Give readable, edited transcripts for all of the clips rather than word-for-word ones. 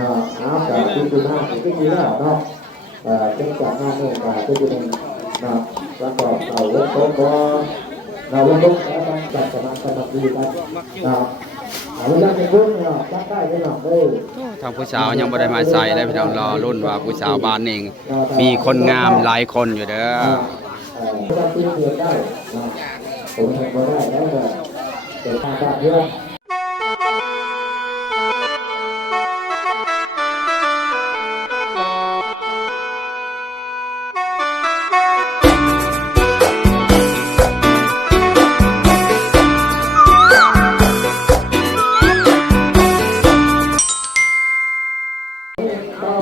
นาะเอาแต่ที่ดูหน้าที่ดีแล้วเนาะเจ้าจากหน้าเนี่ยที่ดูนาะประกอบเสาวัดโต๊ะเราวัดโต๊ะแล้วต้องจัดสมาธิกันนาะเวลาเป็นรุ่นเนาะจัดได้ไหมเนาะทางผู้สาวยังไม่ได้มาใส่ได้พี่น้องรอรุ่นว่าผู้สาวบ้านเองมีคนงามหลายคนอยู่เด้อจัดที่เดียวได้นะผมทำมาได้แล้วแต่ทางการเยอะ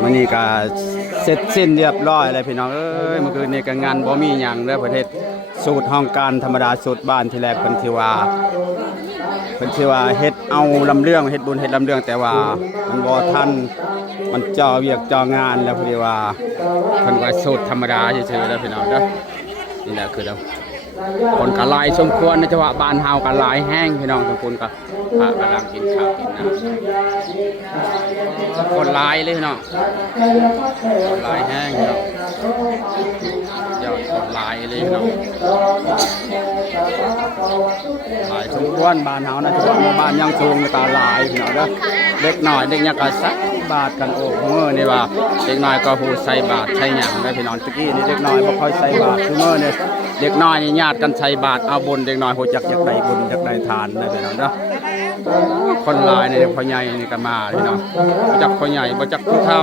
มันนี่ก็เสร็จสิ้นเรียบร้อยเลยพี่น้องเอ้ยเมื่อคืนนี้ก็งานบ่มีหยังเด้อประเทศสูตรห้องการธรรมดาสูตรบ้านที่แรกเพิ่นที่ว่าเฮ็ดเอาลำเรื่องเฮ็ดบุญเฮ็ดลำเรื่องแต่ว่ามันบ่ทันมันจ่อเวียกจ่องานแล้วพอดีว่าเพิ่นก็สูตรธรรมดาเฉยๆแล้วพี่น้องเด้อนี่แหละคือเราคนก็หลายสมควรนะจังหวะบ้านเฮาก็หลายแห้งพี่น้องทุกคนก็พากำลังกินข้าวกินน้ำคนหลายเลยพี่น้องคนหลายแห้งพี่น้องยอดคนหลายเลยพี่น้องหลายสมควรบ้านเฮานะจังหวะบ้านยังสูงก็หลายพี่น้องเด้อเด็กน้อยเด็กยังก็สักบาทกันโอ้เมื่อนี่ว่าเด็กน้อยก็ฮู้ใส่บาทใส่หยังได้พี่น้องตะกี้นี่เด็กน้อยบ่ค่อยใส่บาทคือเมื่อนี่เด็กน้อยนี่ญาติกันใส่บาทเอาบุญเด็กน้อยฮู้จักอยากได้บุญอยากได้ทานได้พี่น้องเด้อคนหลายนี่พ่อใหญ่นี่ก็มาพี่น้องบ่จักพ่อใหญ่บ่จักผู้เฒ่า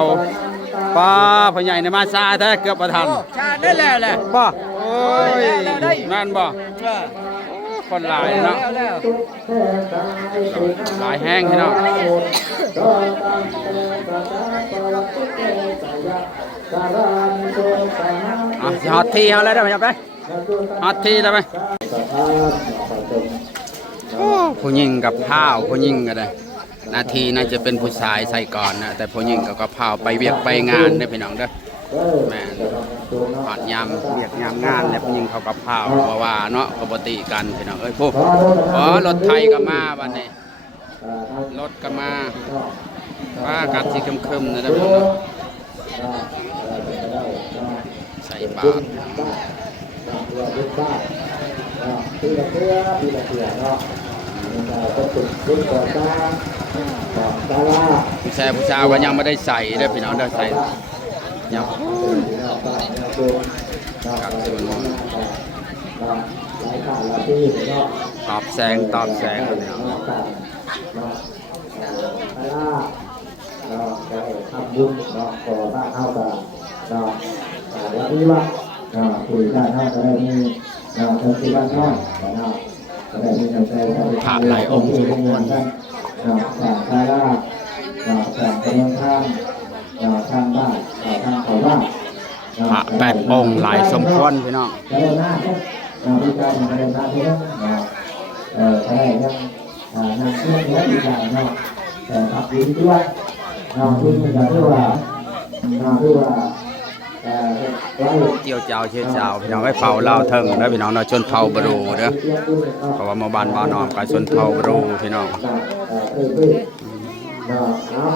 ป้าพ่อใหญ่นี่มาซาแท้เกือบบ่ทันชาได้แล้วแหละบ่โอ้ยแม่นบ่คนหลายเนาะหลายแห้งพี่น้องฮอตทีเอาเลยได้ไหมครับไปฮอตทีได้ไหมผู้หญิงกับผ้าผู้หญิงก็ได้นาทีน่าจะเป็นผู้ชายใส่ก่อนนะแต่ผู้หญิงก็ผ้าไปเวียกไปงานได้พี่น้องเด้อแม่หอดยำเวียกยำงานเนี่ยผู้หญิงเขากับผ้าเพราะว่าเนาะปกติกันพี่น้องเอ้ยพวกรถไทยก็มาวันนี้รถก็มาว่าอากาศที่คึมๆนะท่านผู้ชมใส่บาตรผู้ชายก็ยังไม่ได้ใส่ได้พี่น้องได้ใส่ยังตอบแสงทำบุญขอบ้านเฮากับวันนี้ว่าคุยกันเฮาจะได้มีคนที่บ้านช่องจะได้มีกำลังใจผ่าหลายองค์ทุกคนจากชาลาจากกำลังทางบ้านทางเขาบ้านพระ8 องค์หลายสมควรพี่น้องจะได้หน้าพิการจะได้หน้าที่นั้นจะได้ยังนางเชื่อเนื้อพิการเนาะแต่ขับยิ้มด้วยคุณจะเรียกว่าเกี่ยวเจ้าเชี่ยวเจ้าพี่น้องไว้เผาเล่าเถิงนะพี่น้องเราชนเผาบรูเด้อเพราะว่ามาบ้านนอมกับชนเผาบรูพี่น้อง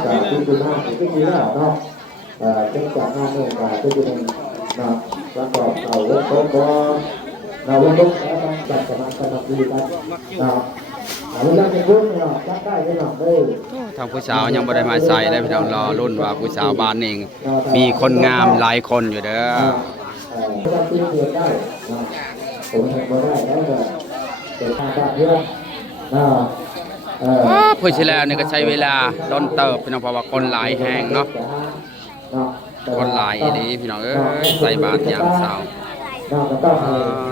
จากที่ดูหน้าที่ดีแล้วเนาะเจ้าจากหน้าเนี่ยที่ดูประกอบเสาวัดโต๊ะเราวัดโต๊ะแล้วต้องจัดสมาธิกันเวลาเป็นรุ่นเนาะจัดได้ไหมเนาะทางผู้สาวยังไม่ได้มาใส่ได้พี่น้องรอรุ่นว่าผู้สาวบ้านเองมีคนงามหลายคนอยู่เด้อจัดที่เดียวได้ผมทำมาได้แล้วแต่ทางการเยอะผู้ชายนี่ก็ใช้เวลาโดนเติบพี่น้องเพราะว่าคนหลายแห้งเนาะคนหลายดีพี่น้องใส่บาตรยามเช้า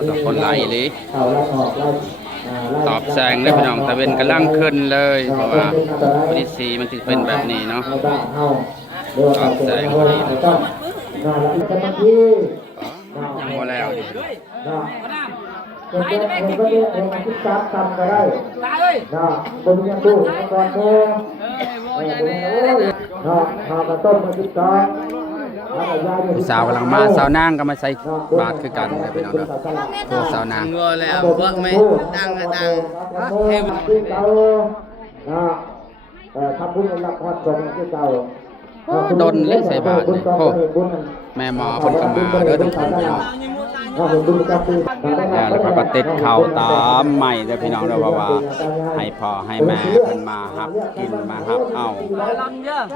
แต่คนหลายดีตอบแสงเลยพี่น้องตะเวนกำลังขึ้นเลยเพราะว่าวันที่ 4มันถึงเป็นแบบนี้เนาะตอบแสงพอดียังพอแล้วไปได้ไหมกิ๊กกิ๊กคิดซับทำก็ได้คนยังดูก่อนข้าวกระต้มมาคิดก่อนสาวกำลังมาสาวนางก็มาใส่บาตรคือกันเลยพี่น้องเนาะพวกสาวนางงัวแล้วเพราะไม่ดังเฮ้ยทำบุญรับพรส่งที่เก่า ดนเล่ใส่บาทนี่โอ้แม่หมอเพิ่นก็มาเด้อทุกคนพี่น้องแล้วก็ติดเข่าตามใหม่เด้อพี่น้องเด้อว่าให้พ่อให้แม่เพิ่นมารับกินมารับเอา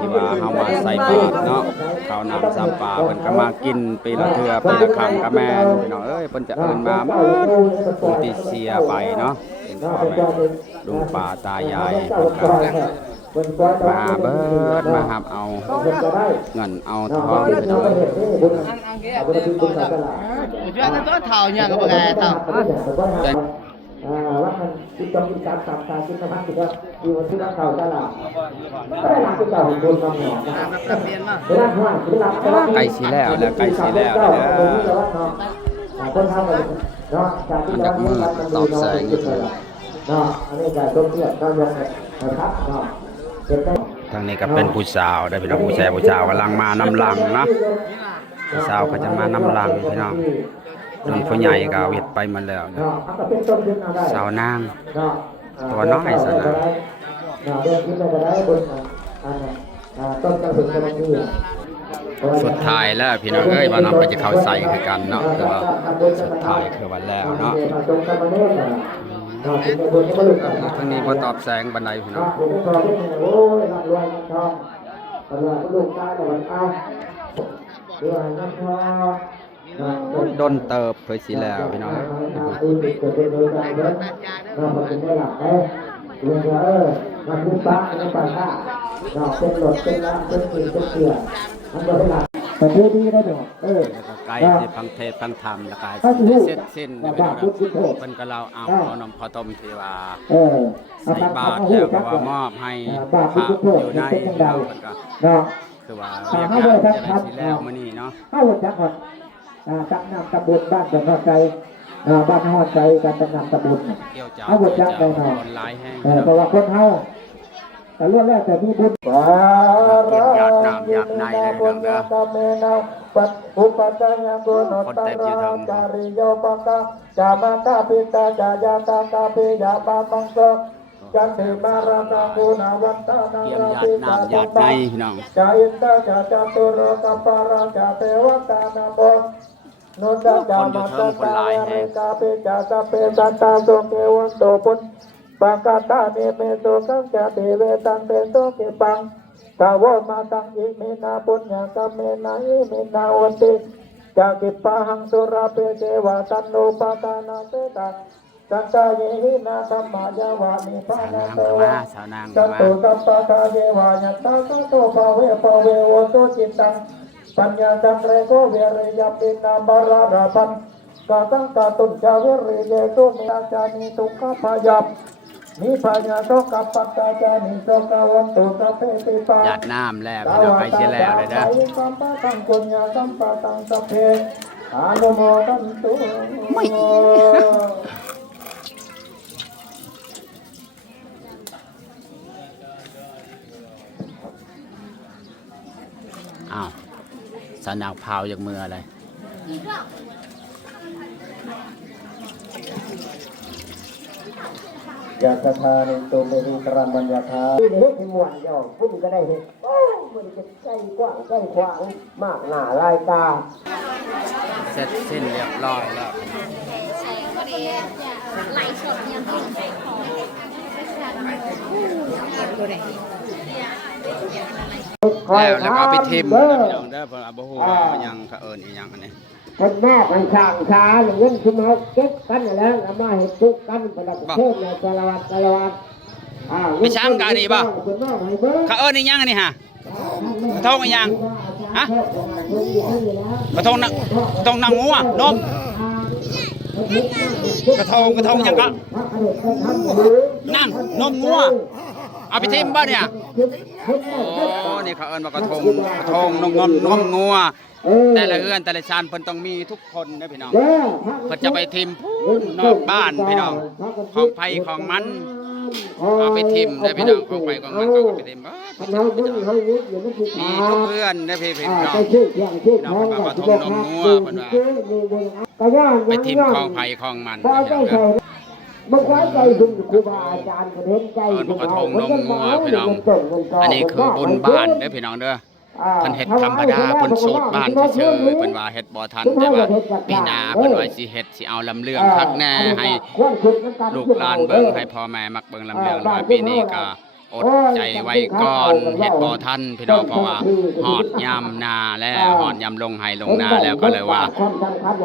ที่ว่าเฮามาใส่บาตรเนาะข้าวน้ำซ้ำปลาเพิ่นก็มากินปีละเทื่อปีละครั้งก็แม่นพี่น้องเอ้ยเพิ่นจะเอิ้นมาผู้ที่เสียไปเนาะเป็นพ่อแม่ลุงป้าตายายเพิ่นก็มาเบิดมารับเอาเงินเอาทองพี่น้อง Chuyện nó tốt thầu nha các bạn thầu. ว่ามันกินจอมกินการสับการกินน้ำมันกินก็อยู่ที่ร้านเก่าตลาดก็ได้หลักที่เก่าของคนมาหมดนะครับเวลาห้างเวลา ไก่สีแล้วแล้วไก่สีแล้วเด้อ คนทำกันเนาะจากที่เราเนาะอันนี้การต้มเทียบต้มยำนะครับเนาะ ทางนี้ก็เป็นผู้สาวได้พี่น้องผู้ชายกำลังมานำหลังเนาะผู้สาวก็จะมานำหลังพี่น้องจนผู้ใหญ่ก็เวียดไปหมดแล้วนะสาวนางตัวน้อยซะนะสุดท้ายแล้วพี่น้องเอ้ยว่านำไปจะเข้าใส่คือกันเนาะคือว่าสุดท้ายคือวันแล้วเนาะทางนี้พอตอบแสงบันไดพี่น้องดนเติบเคยสิแล้วพี่น้องประเทศดีได้ดอกไกลที่ฟังเทศฟังธรรมแล้วก็เสร็จสิ้นพี่น้องเพิ่นก็เราเอานมข้าวต้มที่ว่าใส่บาตรแล้วก็ว่ามอบให้พระอยู่ในพี่น้องเพิ่นก็คือว่าเรียกงานจะได้สิแล้วมื้อนี้เนาะเข้าจักก่อนตักน้ำตำบลบ้านจังหวัดใจบ้านฮอดใจการตักน้ำตำบลเอาบทจักไปหน่อยเพราะว่าคนเฮาแต่เรื่องแรกแต่มีบุญหยาดน้ำหยาดในเลยพี่น้องเด้อคนเต็มอยู่เทิงจันเทมาราคากุณาวันตานาราปิตาหยาดในพี่น้องจาอินตาจาจตุโรกัปปาราจาเทวตานาบนุตตามาตตาเรกาเปจาสเปสันตาโสเกวันโตปุตปากาตาเนเมโสกังจาเทเวตังเปโสเกปังตาวมาตังอิเมนาปุญญากัมเมนาอิเมนาวันติจากิปะหังสุราเปเจวะตันโนปตานาเปตังสัตตาเยหินาธรรมายาวานิพานาเตวะสัตตุสัพพะทาเยวายัตตาสัตโตภาเวภาเวโวโสจิตังปัญญาจันเรโกเวริยปินาบาราราพันกาตังกาตุนจาเวริเยตุเมอาจานิทุกขพายับนิพายาโสกัปปัตตาจานิโสกวันตุสัพเพติปาหยาดน้ำแล้วพี่น้องไปเสียแล้วเลยนะไม่อ้าวสนาวพาวจากมืออะไรยาคาในตัวเมรุกรัมบัญญาธาที่เห็นที่มวนย่อพุ่งก็ได้เห็นโอ้มันจะใจกว้างใจขวางมากหน้าลายตาเสร็จสิ้นเรียบร้อยแล้วไหลสดยังต้องใส่ของแล้วก็ไปทิมพี่น้องเด้อเพิ่นบ่ฮู้ว่ายังเขาเอิ้นอีหยังอันนี้คนแม่คนช่างช้าหรือเงินคือมาเก็บกันแล้วเอามาให้ทุกกันประดับเทศในตลาดไม่ช่างกันนี่บ่เขาเอิ้นอีหยังอันนี้ฮะกระทงอีหยังฮะกระทงนางงัวนมกระทงยังก็นั่งนมงัวเอาไปทิมบ่เนี่ยโอ้นี่เขาเอิ้นว่ากระทงนมงัวแต่ละเอื้อนแต่ละชานเพิ่นต้องมีทุกคนนะพี่น้องเพิ่นจะไปทิมนอกบ้านพี่น้องของไผของมันเอาไปทิมนะพี่น้องของไผของมันก็ไปทิมมีทุกเอื้อนนะพี่น้องมากระทงนมงัวเพิ่นว่าไปทิมของไผของมันนะพี่น้องเมื่อวานใจบุญครูบาอาจารย์ก็เห็นใจกระทงนมงัวพี่น้องอันนี้คือบุญบ้านเด้อพี่น้องเด้อ เพิ่นเฮ็ดธรรมดาเพิ่นโสดบ้านเฉยๆเพิ่นว่าเฮ็ดบ่ทันแต่ว่าปีหน้าเพิ่นว่าสิเฮ็ดสิเอาลำเรื่องคักแน่ให้ลูกหลานเบิ่งให้พ่อแม่มักเบิ่งลำเรื่องน้อยปีนี้ก็อดใจไว้ก่อนเฮ็ดบ่ทันพี่น้องเพราะว่าฮอดยามนาแล้วฮอดยามลงไห้ลงนาแล้วก็เลยว่า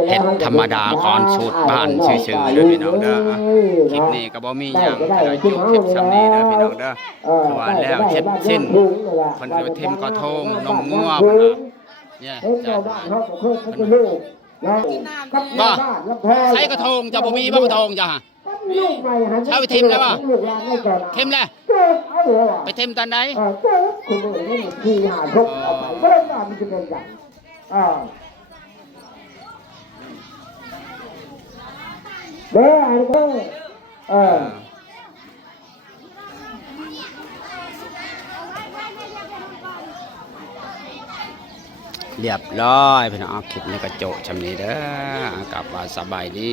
เฮ็ดธรรมดาก่อนสูตรบ้านเฉยๆเด้อพี่น้องเด้อคลิปนี้ก็บ่มีหยังก็จบคลิปซ้ำนี้เด้อพี่น้องเด้อคือว่าแล้วเสร็จสิ้นเพิ่นก็ทิ่มกระทงนมงัวเพิ่นว่าเนี่ยจ้าบ่ใช้กระทงจะบ่มีบ่กระทงจ้ะใช้ไปทิ่มแล้วบ่ทิ่มแล้วไปทิ่มตอนไหนเรียบร้อยพี่น้องคลิปนี้ก็โจชำนี้เด้อกลับว่าสบายดี